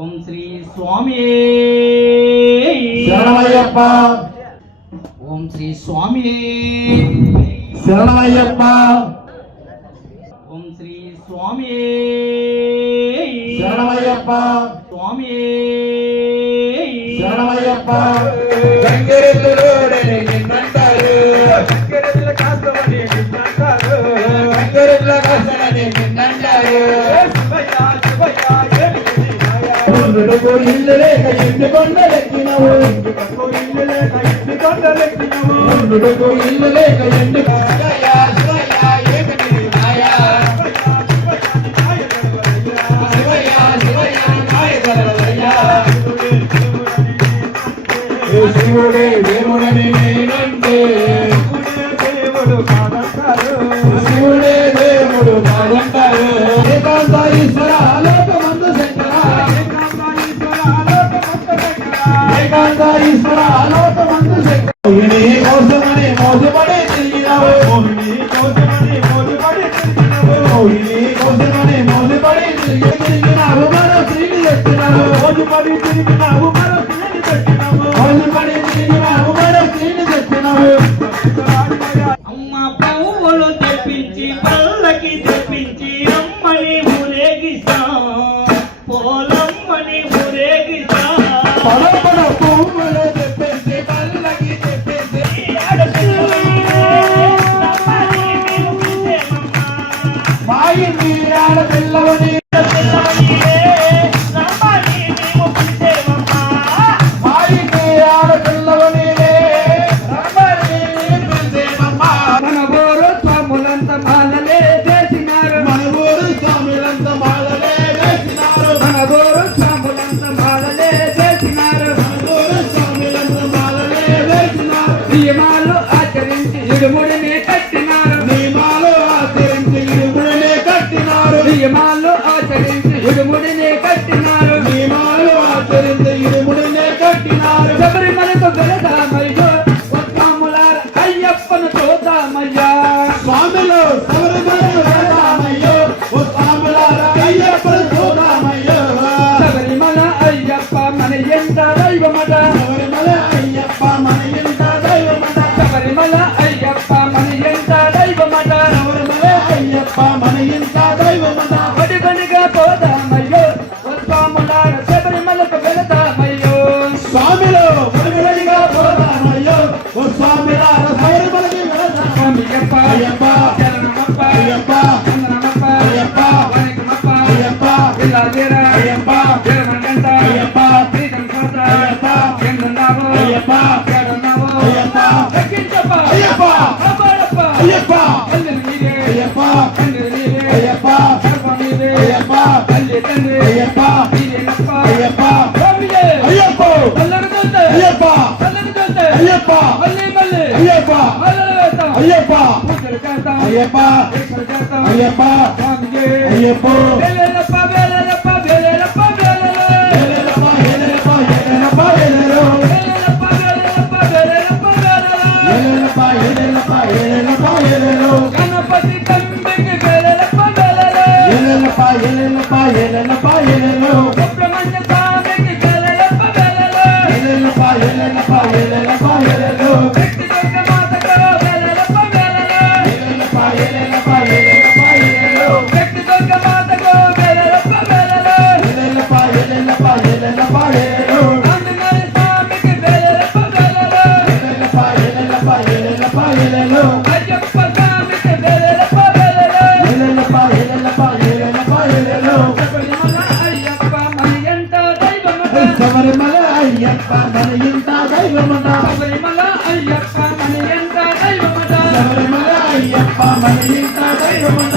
ఓం శ్రీ స్వామి. శరణమయ్యప్ప. ఓం శ్రీ స్వామి. శరణమయ్యప్ప. ఓం శ్రీ స్వామి. శరణమయ్యప్ప. స్వామి. శరణమయ్యప్ప. ఇంటి కొండలెక్కినవు ఇంటి కొండలెక్కినవు ఇంటి కొండలెక్కినవు Ahí es pa, ahí pa, ahí pa, Sabarimala Ayyappa మన ఎంత దైవమట శబరిమల అయ్యప్ప మన ఎంత దైవమట శబరిమల అయ్యప్ప మన ఎంత దైవమట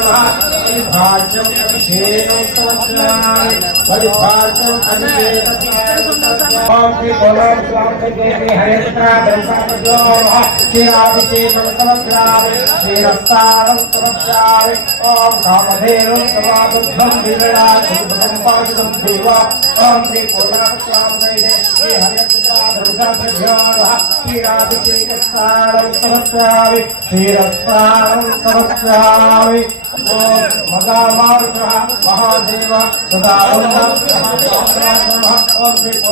भाजम अभिषेक भाजम अभिषेक की बोलो हरे कृष्णा दर्शा जो क्षीराभिषेक समग्राम क्षीरस्तारम समग्राम ओम कामधेनु समाबुद्धम विजया सुभम पादम देवा ओम श्री पूर्णाक्षाम जय हरे దేవ క్షీరస్థానం సమర్ప్యామి ఓం మహాదేవ సదా ఓం శ్రీ మహాదేవ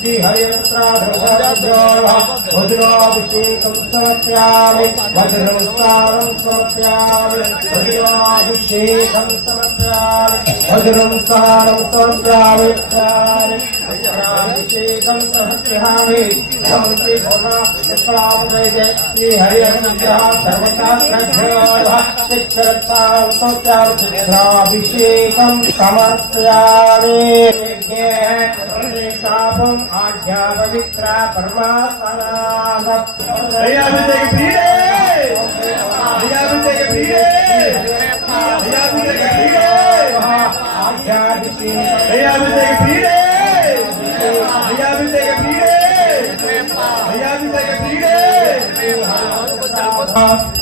श्री हरिपुत्रा भद्राभद्रः भद्राभिषेकस्तार సారం సమర్ప్యామి వజ్రాభిషేకం సమర్ప్యామి వజ్రం సారం సమర్ప్యామి వజ్రాభిషేకం సమర్ప్యామి శ్రీ శ్రీ హరి సర్వతాభిషేకం సమర్ప్యామి శాపం ఆజ్ఞా పవిత్ర దయాభిషేక ప్రియుడే దయాభిషేక ప్రియుడే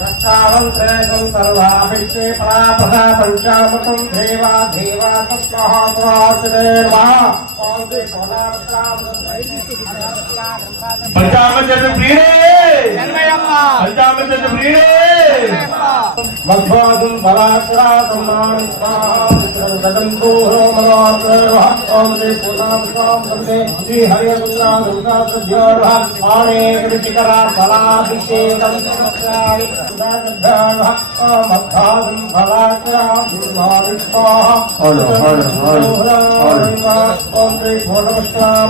रक्षावन्त्रयं सर्वाभिक्षे परापदा पञ्चामतं देवा देवा सत्मः सुराचरे नमः పంచామృత ప్రియుడే పంచామృత ప్రియుడే మధ్వాదం బలాకరాతం గగన్ పూర్వ ఓం శ్రీ పూర్ణాం సందే శ్రీ హరి దుర్గా దుర్గా సద్యోర్వ అనేక రుచికర ఫలాభిషేకం సమర్పయామి సుధాగద్ధార్వ ఓం మధ్వాదం బలాకరాం హలో, హలో, హలో, హలో. ఓం శ్రీ పూర్ణపుష్పాం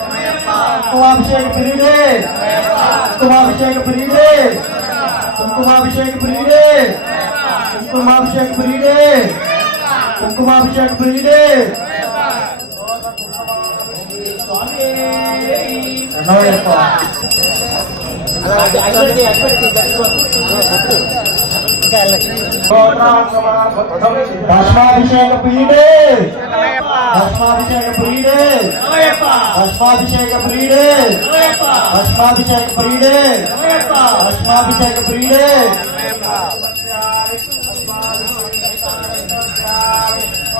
तुमाभिषेक फ्री दे तुमाभिषेक फ्री दे कुंकुमाभिषेक फ्री दे कुंकुमाभिषेक फ्री दे कुंकुमाभिषेक फ्री दे भस्माभिषेक पीड़े भस्माभिषेक पीड़े కుంకుమాభిషేక ప్రియుడే. భస్మాభిషేక ప్రియుడే. భస్మాభిషేక ప్రియుడే.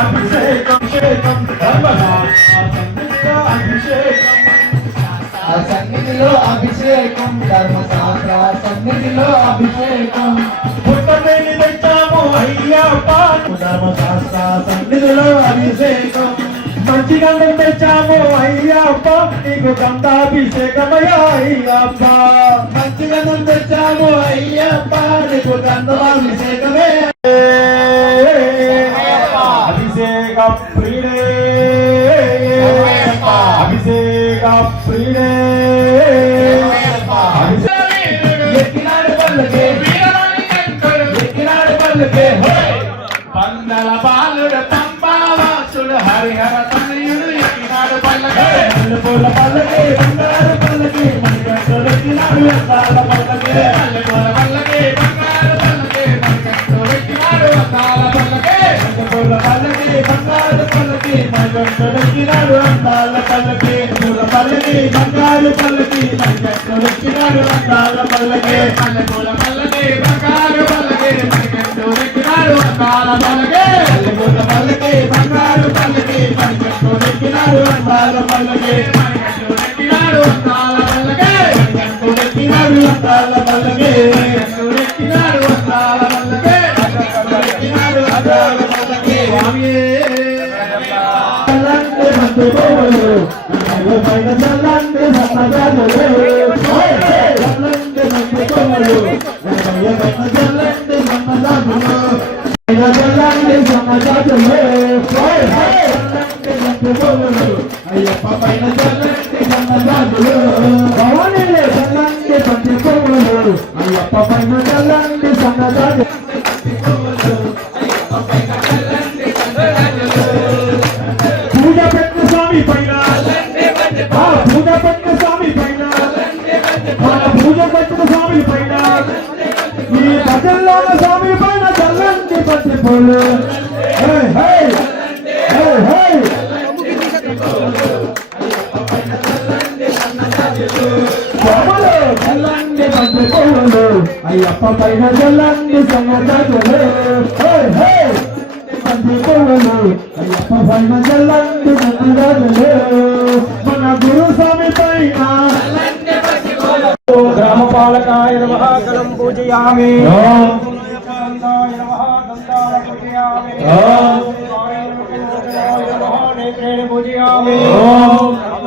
అభిషేకం అభిషేకం ధర్మశాస్త్ర అభిషేకం. సన్నిధిలో అభిషేకం ధర్మశాస్త్ర సన్నిధిలో అభిషేకం పుట్టమేని తెచ్చాము అయ్యప్ప ధర్మశాస్త్ర సన్నిధిలో అభిషేకం మంచి గంధం తెచ్చాము అయ్యప్ప నీకు గంధాభిషేకమయ్యా అయ్యప్ప మంచిగా తెచ్చాము అయ్యప్ప నీకు గంధమాభిషేకమే అభిషేక ప్రియుడే అభిషేక ప్రియుడే అందాల పల్లకే పూల పల్లకి బంగారు పల్లకి మణికంఠుడు ఎక్కినాడు అందాల పల్లకే. మల్లెపూల పల్లకే అయ్యప్ప పైన చల్లండి సన్నజాజులు అయ్యప్ప పైన చల్లండి సన్నజాజులు పైన చల్లంటి సంగతులు. మంచి పువ్వులు అయ్యప్ప పైన చల్లంటి సంగతులు మన గురు స్వామి పైన గ్రామ పాలకాయ నమః పూజయామి. ఓం. కాంతాయ నమః దంతాయ పూజయామి ఓం నేత్రేణ పూజయామి. ఓం.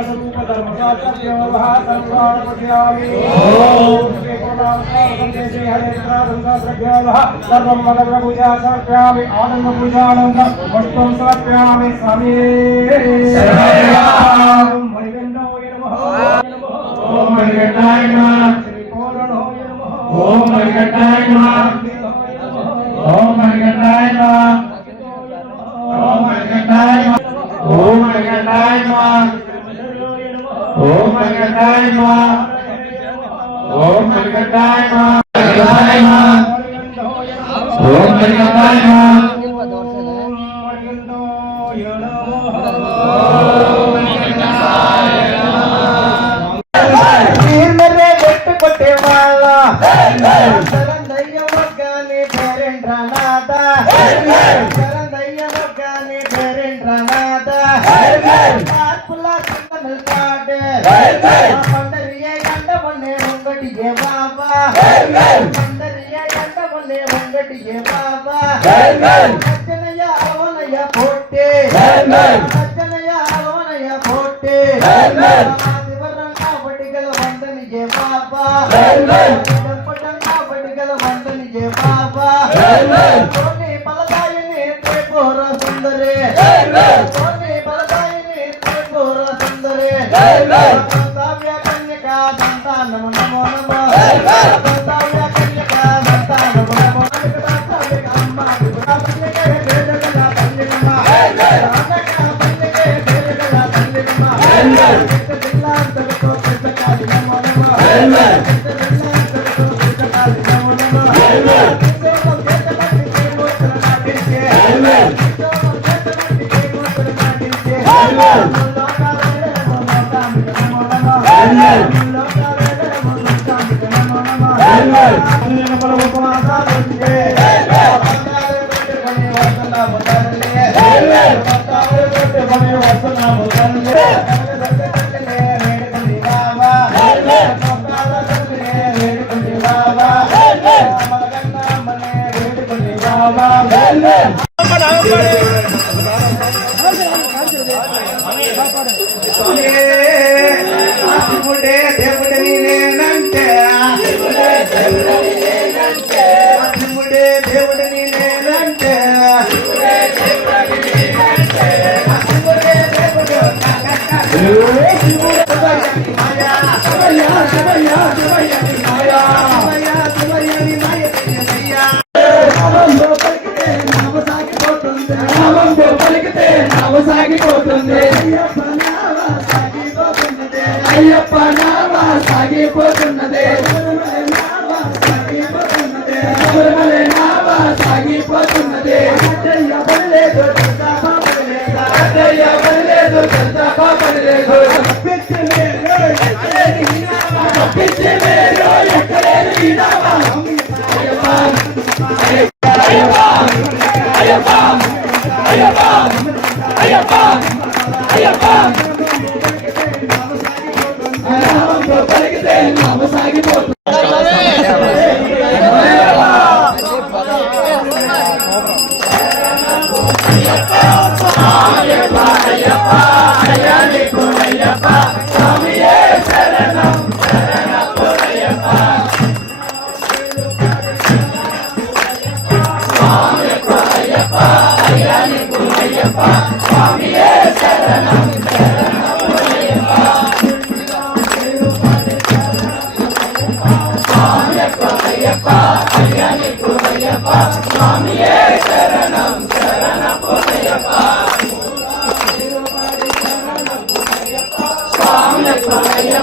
నమః లంకార పూజయామి ఓం హరిహర పుత్ర స్వరూప ధర్మశాస్త్రజ్ఞో నమః సంస్కార పూజయామి ఓం సర్వం మగ పూజా సమర్పయామి ఆనంద పూజానందం పుష్పం సమర్పయామి స్వామి మణికంఠోయ నమః. ఓం మణికంఠాయ నమః శ్రీకోరణోయ నమః ఓం మణికంఠాయ నమః ఓం మణికంఠాయ కన్యక సంతానము నమో నమో நாம నామం గొప్పలికితే నామ సాగిపోతుంది. అయ్యప్ప నామ సాగిపోతున్నదే. పిచ్చి ఎక్కలేని నామా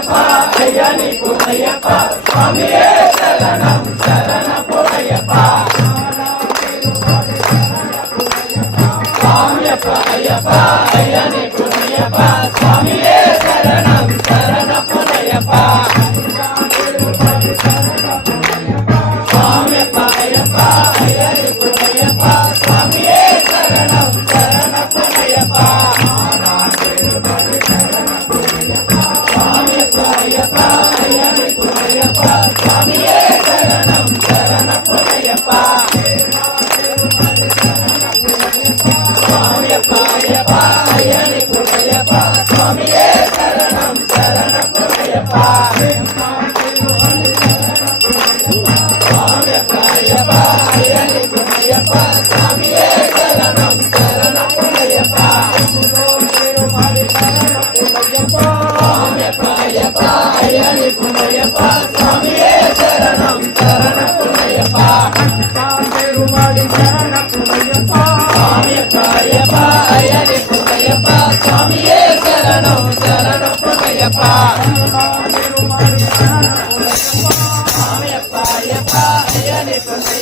புனையப்பா ஐயா நீ புனையப்பா சுவாமியே சரணம் சரண புனையப்பா சுவாமியப்பா ஐயப்பா ஐயா நீ புனையப்பா சுவாமியே சரணம் சரண புனையப்பா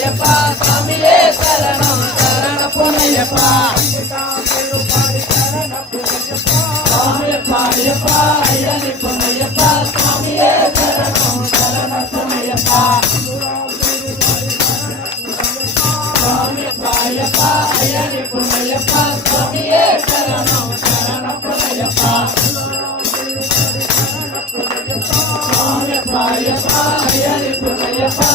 புண்ணையப்பா தமிழே சரணம் சரண புண்ணையப்பா. சாமிய பாடியப்பா ஐயனி புண்ணையப்பா சாமியே சரணம் சரண புண்ணையப்பா. சாமிய பாடியப்பா ஐயனி புண்ணையப்பா சாமியே சரணம் சரண புண்ணையப்பா. சாமிய பாடியப்பா ஐயனி புண்ணையப்பா